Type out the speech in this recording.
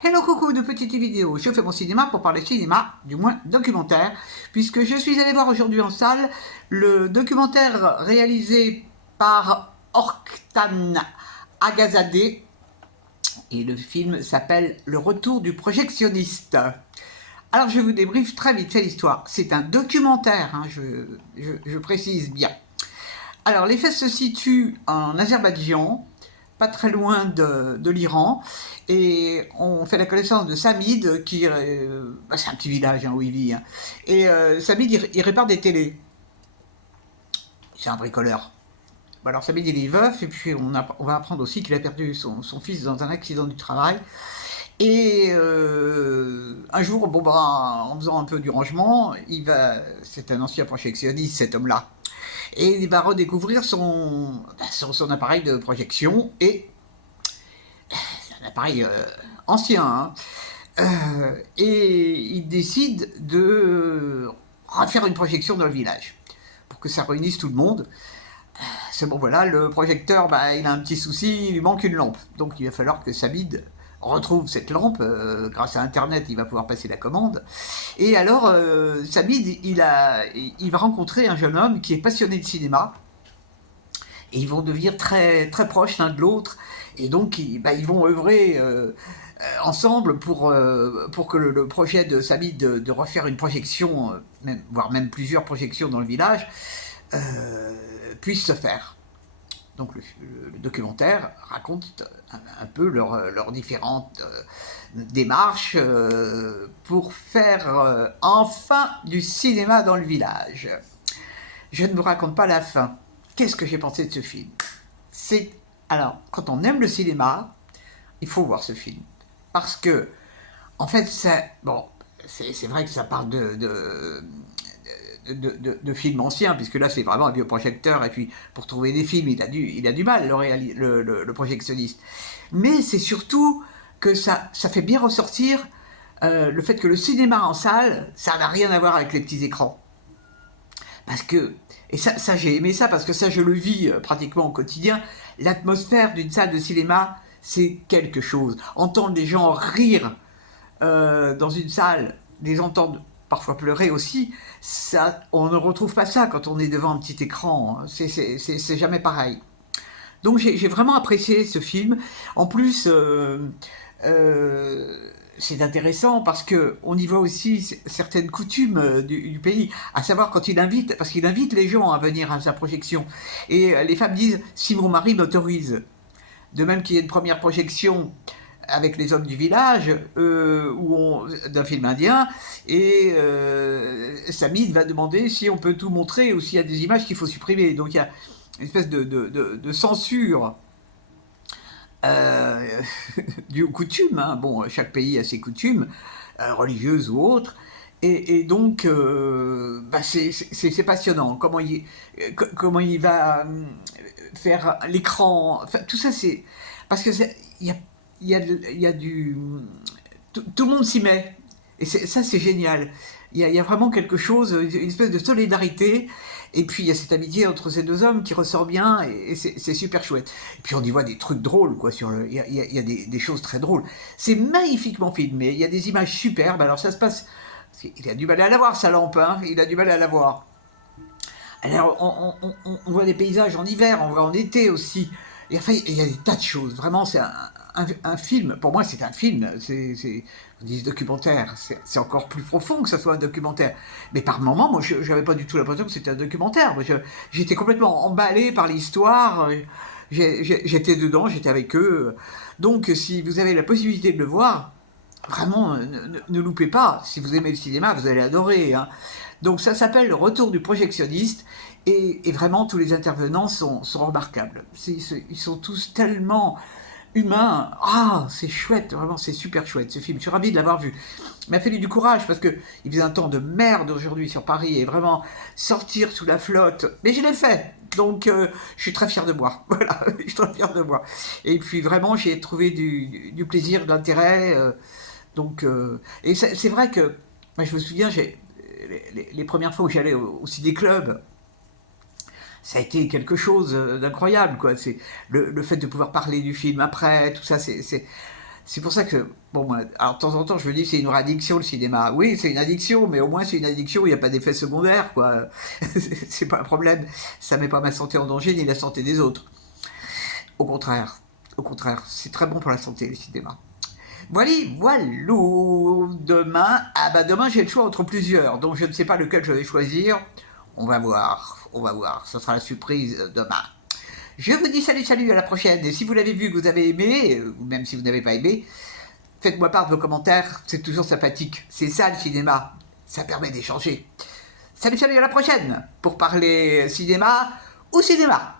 Hello coucou de petites vidéos, je fais mon cinéma pour parler cinéma, du moins documentaire, puisque je suis allé voir aujourd'hui en salle le documentaire réalisé par Orktan Agazadeh, et le film s'appelle Le Retour du projectionniste. Alors je vous débriefe très vite fait l'histoire, c'est un documentaire, hein, je précise bien. Alors les faits se situent en Azerbaïdjan, pas très loin de l'Iran, et on fait la connaissance de Samid, qui c'est un petit village où il vit, hein. Et Samid, il répare des télés. C'est un bricoleur. Alors Samid, il est veuf, et puis on va apprendre aussi qu'il a perdu son fils dans un accident du travail. Et un jour, en faisant un peu du rangement, c'est un ancien projectionniste, cet homme-là, et il va redécouvrir son appareil de projection, et c'est un appareil ancien, hein. Et il décide de refaire une projection dans le village pour que ça réunisse tout le monde. C'est bon, voilà, le projecteur, il a un petit souci, il lui manque une lampe. Donc il va falloir que Samid retrouve cette lampe. Grâce à Internet, il va pouvoir passer la commande. Et alors, Samid, il va rencontrer un jeune homme qui est passionné de cinéma. Et ils vont devenir très, très proches l'un de l'autre. Et donc, ils vont œuvrer ensemble pour que le projet de Samid de refaire une projection, voire même plusieurs projections dans le village, puisse se faire. Donc le documentaire raconte un peu leurs différentes démarches pour faire enfin du cinéma dans le village. Je ne vous raconte pas la fin. Qu'est-ce que j'ai pensé de ce film? Alors, quand on aime le cinéma, il faut voir ce film. Parce que, en fait, c'est vrai que ça parle de films anciens, puisque là c'est vraiment un vieux projecteur, et puis pour trouver des films il a du mal, le projectionniste. Mais c'est surtout que ça fait bien ressortir le fait que le cinéma en salle, ça n'a rien à voir avec les petits écrans. Parce que, et ça j'ai aimé ça, parce que ça je le vis pratiquement au quotidien, l'atmosphère d'une salle de cinéma, c'est quelque chose. Entendre les gens rire dans une salle, les entendre parfois pleurer aussi, ça, on ne retrouve pas ça quand on est devant un petit écran. C'est jamais pareil. Donc j'ai vraiment apprécié ce film. En plus, c'est intéressant parce qu'on y voit aussi certaines coutumes du pays, à savoir quand il invite, parce qu'il invite les gens à venir à sa projection. Et les femmes disent « si mon mari m'autorise ». De même qu'il y a une première projection avec les hommes du village d'un film indien, et Samid va demander si on peut tout montrer ou s'il y a des images qu'il faut supprimer. Donc il y a une espèce de censure due aux coutumes, hein. Bon, chaque pays a ses coutumes, religieuses ou autres, et donc c'est passionnant comment il va faire l'écran, enfin, tout ça, c'est parce que il y a du tout le monde s'y met, et ça c'est génial. Il y a vraiment quelque chose, une espèce de solidarité, et puis il y a cette amitié entre ces deux hommes qui ressort bien, et c'est super chouette. Et puis on y voit des trucs drôles, quoi. Il y a des choses très drôles. C'est magnifiquement filmé, il y a des images superbes. Alors ça se passe, il a du mal à la voir sa lampe, hein, il a du mal à la voir. Alors, on voit des paysages en hiver, on voit en été aussi. Et enfin, il y a des tas de choses. Vraiment, c'est un film. Pour moi, c'est un film. On dit documentaire. C'est encore plus profond que ce soit un documentaire. Mais par moments, moi, je n'avais pas du tout l'impression que c'était un documentaire. J'étais complètement emballé par l'histoire. J'étais dedans, j'étais avec eux. Donc, si vous avez la possibilité de le voir, vraiment, ne loupez pas. Si vous aimez le cinéma, vous allez adorer, hein. Donc ça s'appelle Le Retour du projectionniste, et vraiment tous les intervenants sont remarquables. Ils sont tous tellement humains. Ah, c'est chouette, vraiment, c'est super chouette ce film. Je suis ravi de l'avoir vu. Il m'a fallu du courage parce que il faisait un temps de merde aujourd'hui sur Paris, et vraiment sortir sous la flotte. Mais je l'ai fait. Donc je suis très fier de moi. Voilà, je suis très fier de moi. Et puis vraiment, j'ai trouvé du plaisir, de l'intérêt. Et c'est vrai que moi, je me souviens, les premières fois où j'allais au ciné-club, ça a été quelque chose d'incroyable, quoi. C'est le fait de pouvoir parler du film après, tout ça, C'est pour ça que, bon, moi, alors de temps en temps, je me dis c'est une vraie addiction le cinéma. Oui, c'est une addiction, mais au moins c'est une addiction, il n'y a pas d'effet secondaire, quoi. C'est pas un problème. Ça met pas ma santé en danger ni la santé des autres. Au contraire, c'est très bon pour la santé le cinéma. Voilà, voilà. Demain, ah bah demain j'ai le choix entre plusieurs, donc je ne sais pas lequel je vais choisir. On va voir, on va voir. Ce sera la surprise demain. Je vous dis salut, salut, à la prochaine. Et si vous l'avez vu, que vous avez aimé, ou même si vous n'avez pas aimé, faites-moi part de vos commentaires. C'est toujours sympathique. C'est ça le cinéma. Ça permet d'échanger. Salut, salut, à la prochaine pour parler cinéma ou cinéma.